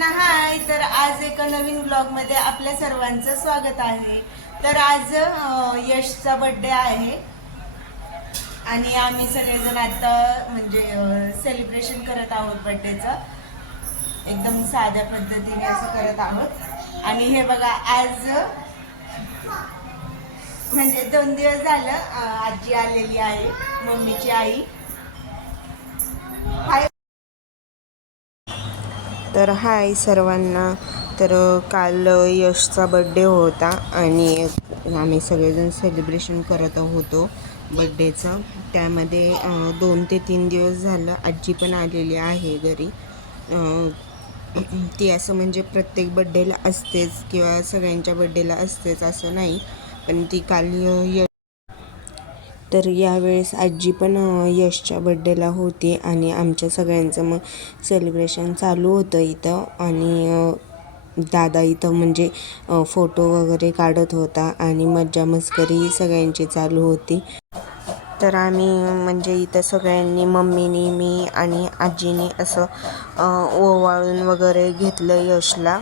सर्वांना हाय. तर आज एका नवीन ब्लॉगमध्ये आपल्या सर्वांचं स्वागत आहे. तर आज यशचा बर्थडे आहे आणि आम्ही सगळेजण आता म्हणजे सेलिब्रेशन करत आहोत बर्थडेचं. एकदम साध्या पद्धतीने असं करत आहोत. आणि हे बघा, आज म्हणजे 2 दिवस झालं आजी आलेली आहे, मम्मीची आई. तर हाय सर्वांना. तर काल यशचा बड्डे होता आणि आम्ही सगळेजण सेलिब्रेशन करत होतो बड्डेचं. त्यामध्ये 2 ते 3 दिवस झालं आजी पण आलेली आहे घरी. ती असं म्हणजे प्रत्येक बड्डेला असतेच किंवा सगळ्यांच्या बड्डेला असतेच असं नाही, पण ती काल तर यावेळेस आजी पण यशच्या बड्डेला होती आणि आमच्या सगळ्यांचं मग सेलिब्रेशन चालू होतं इथं. आणि दादा इथं म्हणजे फोटो वगैरे काढत होता आणि मज्जा मस्करी सगळ्यांची चालू होती. तर आम्ही म्हणजे इथं सगळ्यांनी, मम्मीनी, मी आणि आजीनी असं ओवाळून वगैरे घेतलं यशला.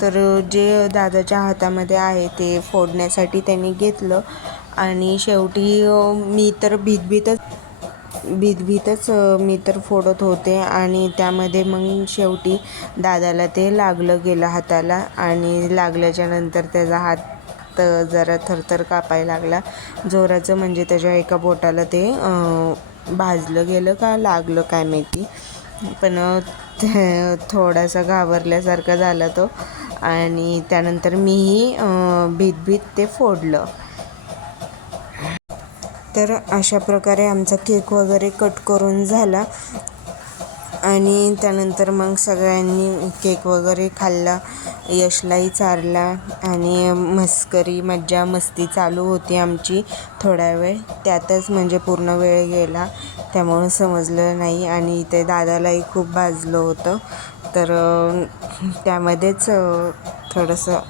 तर जे दादाच्या हातामध्ये आहे ते फोडण्यासाठी त्यांनी घेतलं आणि शेवटी मी तर भीतभीतच मी तर फोडत होते आणि त्यामध्ये मग शेवटी दादाला ते लागलं गेलं हाताला. आणि लागल्याच्या नंतर त्याचा हात जरा थरथर कापायला लागला जोराचं, म्हणजे त्याच्या एका बोटाला ते भाजलं गेलं का लागलं काय माहिती, पण थोडासा घाबरल्यासारखा झाला तो. आणि त्यानंतर मीही भीत ते फोडलं. तर अशा प्रकारे आमचा केक वगैरे कट करून झाला आणि त्यानंतर मग सगळ्यांनी केक वगैरे खाल्ला, यशलाही चारला आणि मस्करी मज्जा मस्ती चालू होती आमची थोडा वेळ. त्यातच म्हणजे पूर्ण वेळ गेला, त्यामुळं समजलं नाही. आणि ते दादालाही खूप भाजलं होतं, तर त्यामध्येच थोडंसं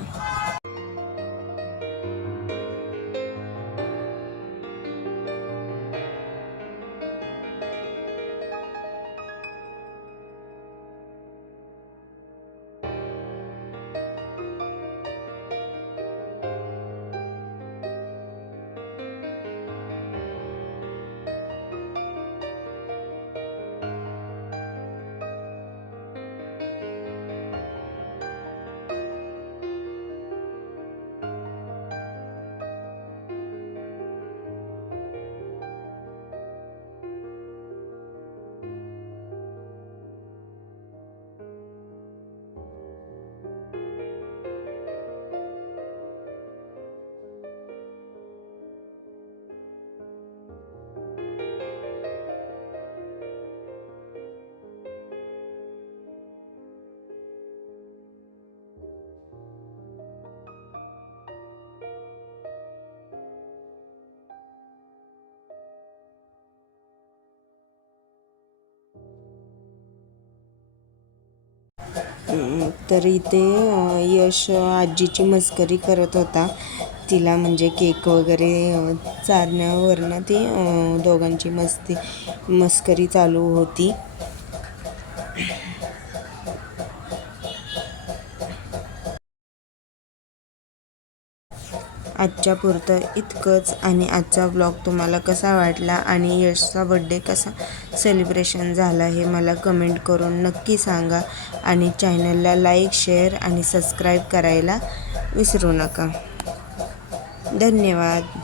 तर इथे यश आजीची मस्करी करत होता. तिला म्हणजे केक वगैरे चारण्यावरनं ती दोघांची मस्करी चालू होती. आजच्या पुरतं इतकंच. आणि आजचा ब्लॉग तुम्हाला कसा वाटला आणि यशचा बड्डे कसा सेलिब्रेशन झाला हे मला कमेंट करून नक्की सांगा. आणि चॅनलला लाईक, शेअर आणि सबस्क्राईब करायला विसरू नका. धन्यवाद.